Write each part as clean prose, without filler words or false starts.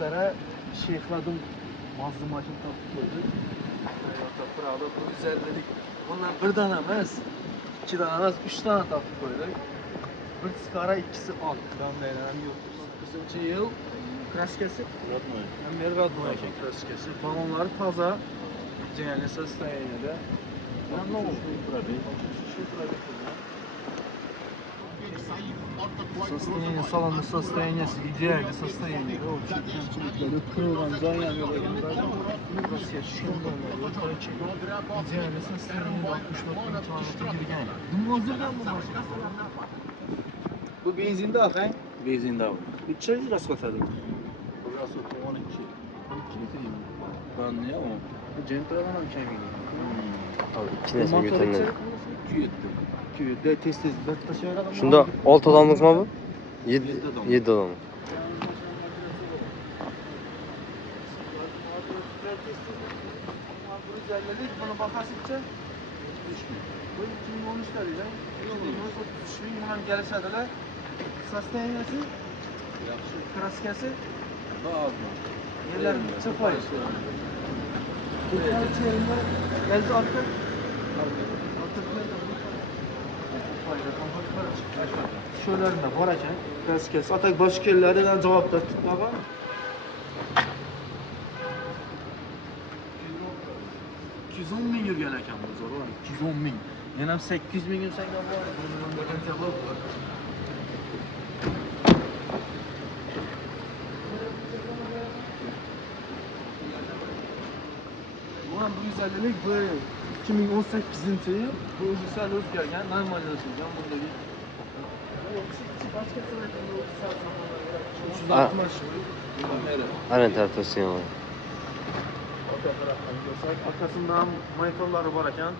Testere şeyhladım mazlum maşın tapıp koydu. Prado bu güzelledik. Ondan bir tane emas, 2 tane emas, 3 tane tapıp koyduk. Bir skara, ikisi alt. Tam değerli yok. Bizimki yıl kraskesi. Rodnoy. Hem bir Rodnoy ekan kraskesi. Balonları taza. Yani состояниеda. Memnun oldum. Состояние, салонный состояние, идеальное состояние. Очень кемчиликлari, kırılgan joy ham yo'q ekan. Rossiya tushgan bo'lmaydi. Короче, идеальное состояние, 64 kilometr yurgan. Hozirdan bu mashina. Bu benzinda akang? Benzin davr. Necha расход qiladi? Burası 12. 12 litr. Ben ne o? Gentradan ham kamiga. Abi 2 nesil götürünler. 2 tez bir taşıyalım. Şunda 6 adamlık mı bu? 7 adam. 7 adam. Buna bakarsınca bu 2013'ler ile 2013 bin bundan gelişediler. Sostoyaniyesi, kraskası, yerler çok var işte. Geldi artık. Şöyle var ekan, kraskası. Atak başka yerlerden cevap da tutmağa. 210 bin yurgan ekan bu zo'r. 210 bin. Men ham 800 bin yursan ham bor. Bundan da qancha bo'lib? Bu ham 150lik bu 2018-yil bu o'zi sal o'zgargan, normallashgan bundagi. Başka sırada 360 Aynen tartışsın ama. Arkasında ham motorları var ekan.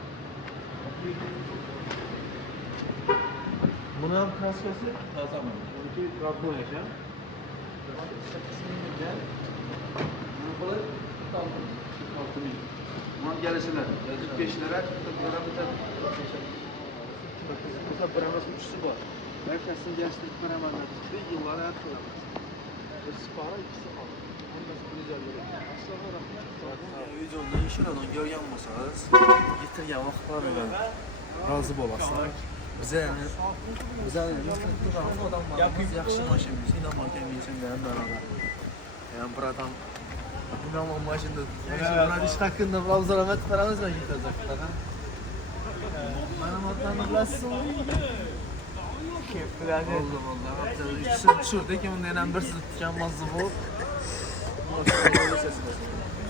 Buni ham kraskasi tozami? Buniki Rodnoy ekan. 8 ming. Bu 6 ming. Bundan gelişiler. 45'lere, 40'lara biter. Mesela bıraması uçusu var. Herkesin gençlik bıramanlar çıktı. Yıllara her türlü. Bir spara, ikisi aldı. Ondan sonra güzelleri. Aslında rahmet. Videoda şuradan görgen olsanız, getirgen vaxtlarına razı olasınız. Bize yani adamlarımız yaxşı maşın bizi inanmarken bilsin benim beraber. Yani bir adam inanmam maşında. Buna iş hakkında Ravzaramet paramız mı gidecek? Benim adlarını bilasın. Vallahi. Şuradaki bundan bir sizi tükenmezdi bu.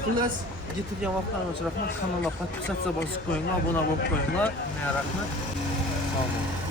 Xullas, getirgan vaqtlarimiz uchun rahmat. Kanalga qattiq satsa bosib qo'yinglar, obuna bo'lib qo'yinglar. Meni rahmat. Sog' bo'ling.